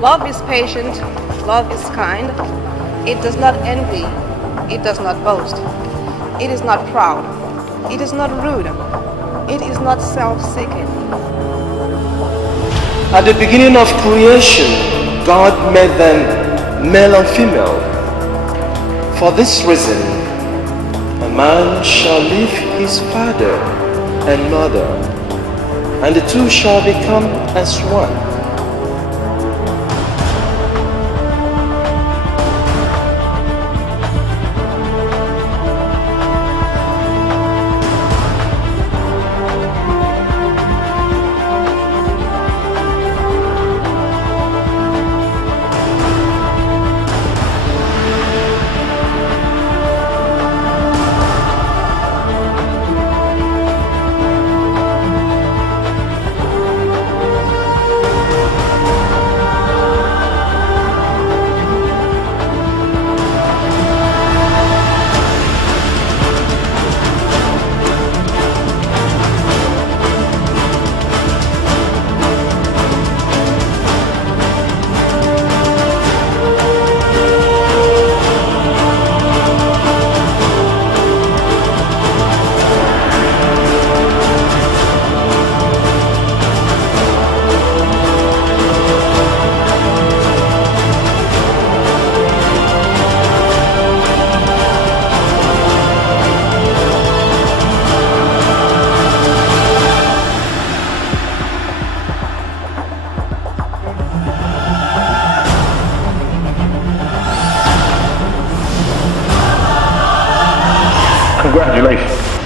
Love is patient, love is kind. It does not envy, it does not boast. It is not proud, it is not rude, it is not self-seeking. At the beginning of creation, God made them male and female. For this reason, a man shall leave his father and mother, and the two shall become as one. Congratulations.